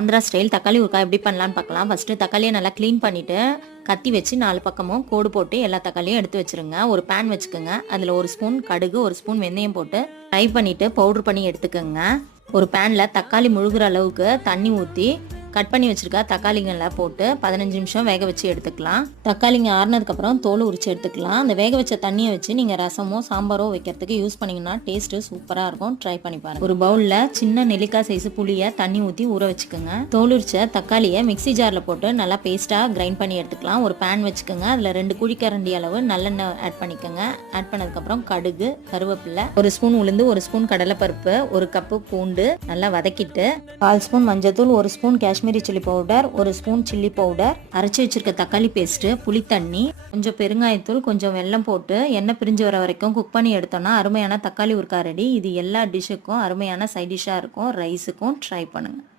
Andhra style தக்காளி ஊறுகாய் எப்படி பண்ணலான்னு பார்க்கலாம். ஃபஸ்ட்டு தக்காளியை நல்லா க்ளீன் பண்ணிவிட்டு கத்தி வச்சு 4 பக்கமும் கோடு போட்டு எல்லா தக்காளியும் எடுத்து வச்சுருங்க. ஒரு பேன் வச்சுக்கோங்க. அதில் 1 ஸ்பூன் கடுகு, 1 ஸ்பூன் வெந்தயம் போட்டு ஃப்ரை பண்ணிவிட்டு பவுட்ரு பண்ணி எடுத்துக்கோங்க. ஒரு பேனில் தக்காளி முழுகிற அளவுக்கு தண்ணி ஊற்றி கட் பண்ணி வச்சுருக்க தக்காளிங்களை போட்டு 15 நிமிஷம் வேக வச்சு எடுத்துக்கலாம். தக்காளிங்க ஆறுனதுக்கப்புறம் தோல் உரிச்சு எடுத்துக்கலாம். அந்த வேக வச்ச தண்ணியை வச்சு நீங்கள் ரசமோ சாம்பாரோ வைக்கிறதுக்கு யூஸ் பண்ணிங்கன்னா டேஸ்ட்டு சூப்பராக இருக்கும். ட்ரை பண்ணி பாருங்கள். ஒரு பவுலில் சின்ன நெல்லிக்காய் சைஸு புளியை தண்ணி ஊற்றி ஊற வச்சுக்கோங்க. தோல் உரிச்ச தக்காளியை மிக்சி ஜாரில் போட்டு நல்லா பேஸ்ட்டாக கிரைண்ட் பண்ணி எடுத்துக்கலாம். ஒரு பேன் வச்சுக்கோங்க. அதில் 2 குழிக்கரண்டி அளவு நல்லெண்ணெய் ஆட் பண்ணிக்கோங்க. ஆட் பண்ணதுக்கப்புறம் கடுகு, கருவேப்பிலை, 1 ஸ்பூன் உளுந்து, 1 ஸ்பூன் கடலைப்பருப்பு, 1 கப்பு பூண்டு நல்லா வதக்கிட்டு 1/4 ஸ்பூன் மஞ்சத்தூள், 1 spoon Kashmiri chilli powder, 1 spoon chilli powder, அரைச்சி வச்சிருக்க தக்காளி பேஸ்ட்டு, புளி தண்ணி, கொஞ்சம் பெருங்காயத்தூள், கொஞ்சம் வெல்லம் போட்டு எண்ணெய் பிரிஞ்சு வர வரைக்கும் குக் பண்ணி எடுத்தோம்னா அருமையான தக்காளி ஊறுகாய் ரெடி. இது எல்லா டிஷ்ஷுக்கும் அருமையான சைட் டிஷ்ஷாக இருக்கும். ரைஸுக்கும் ட்ரை பண்ணுங்கள்.